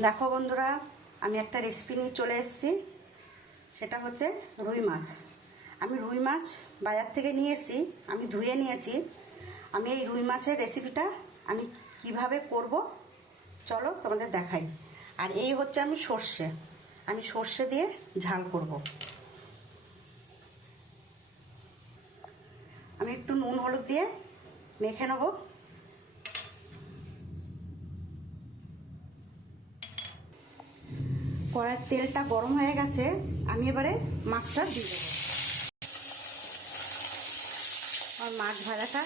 দেখো বন্ধুরা, আমি একটা রেসিপি নিয়ে চলে এসেছি। সেটা হচ্ছে রুই মাছ। আমি রুই মাছ বাজার থেকে নিয়ে এসেছি, আমি ধুয়ে নিয়েছি। আমি এই রুই মাছের রেসিপিটা আমি কিভাবে করব চলো তোমাদের দেখাই। আর এই হচ্ছে আমি সর্ষে দিয়ে ঝাল করব। আমি একটু নুন হলুদ দিয়ে মেখে নেব। কড়াইয়ের তেলটা গরম হয়ে গেছে, আমি এবারে মাছটা দিয়ে দেবো। আমার মাছ ভাজাটা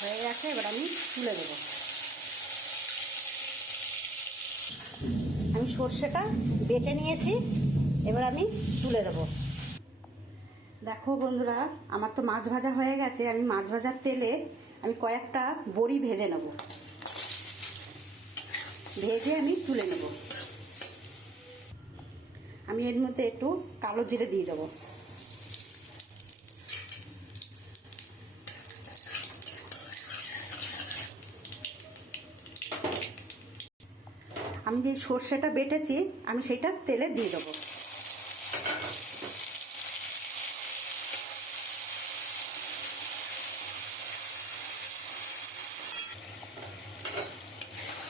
হয়ে গেছে, এবার আমি তুলে দেবো। আমি সর্ষেটা বেটে নিয়েছি, এবার আমি তুলে দেবো। দেখো বন্ধুরা, আমার তো মাছ ভাজা হয়ে গেছে। আমি মাছ ভাজার তেলে আমি কয়েকটা বড়ি ভেজে নেব, ভেজে আমি তুলে নেব। আমি এর মধ্যে একটু কালো জিরে দিয়ে দেবো। আমি যে সর্ষেটা বেটেছি আমি সেইটা তেলে দিয়ে দেবো।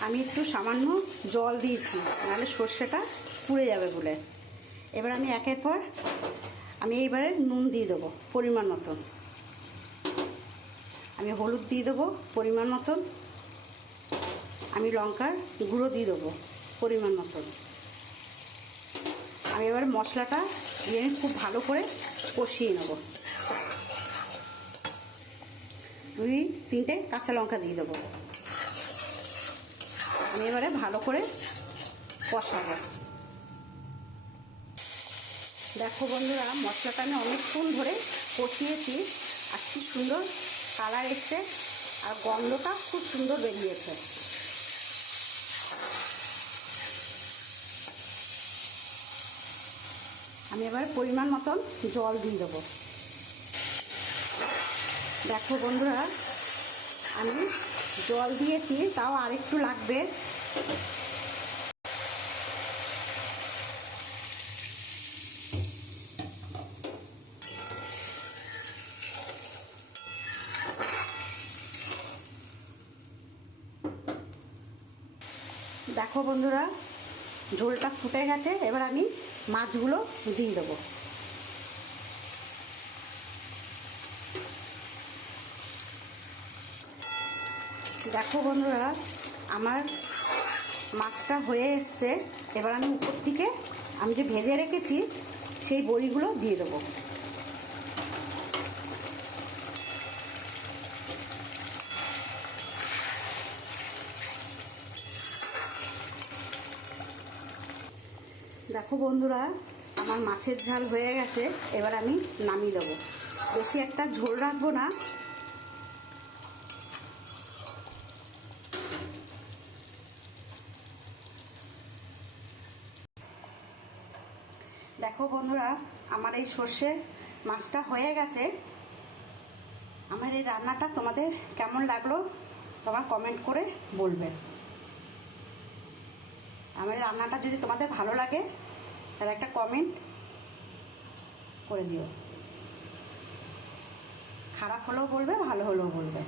আমি একটু সামান্য জল দিয়েছি, নাহলে সর্ষেটা পুড়ে যাবে বলে। এবার আমি একের পর আমি এইবারে নুন দিয়ে দেবো পরিমাণ মতন। আমি হলুদ দিয়ে দেবো পরিমাণ মতন। আমি লঙ্কার গুঁড়ো দিয়ে দেবো পরিমাণ মতন। আমি এবার মশলাটা দিয়ে খুব ভালো করে কষিয়ে নেব। 2-3টে কাঁচা লঙ্কা দিয়ে দেবো। আমি এবারে ভালো করে কষাবো। দেখো বন্ধুরা, মশলাটা আমি অনেকক্ষণ ধরে কষিয়েছি, আর কি সুন্দর কালার এসছে, আর গন্ধটা খুব সুন্দর বেরিয়েছে। আমি এবার পরিমাণ মতন জল দিয়ে দেবো। দেখো বন্ধুরা, আমি জল দিয়েছি, তাও আরেকটু লাগবে। দেখো বন্ধুরা, ঝোলটা ফুটে গেছে, এবার আমি মাছগুলো দিয়ে দেবো। দেখো বন্ধুরা, আমার মাছটা হয়ে এসছে। এবার আমি উপর থেকে আমি যে ভেজে রেখেছি সেই বড়িগুলো দিয়ে দেবো। দেখো বন্ধুরা, আমার মাছের ঝাল হয়ে গেছে, এবার আমি নামিয়ে দেবো। বেশি একটা ঝোল রাখবো না। দেখো বন্ধুরা, আমার এই সর্ষের মাছটা হয়ে গেছে। আমার এই রান্নাটা তোমাদের কেমন লাগলো তোমরা কমেন্ট করে বলবে। আমার রান্নাটা যদি তোমাদের ভালো লাগে তাহলে একটা কমেন্ট করে দিও। খারাপ হলেও বলবে, ভালো হলেও বলবে।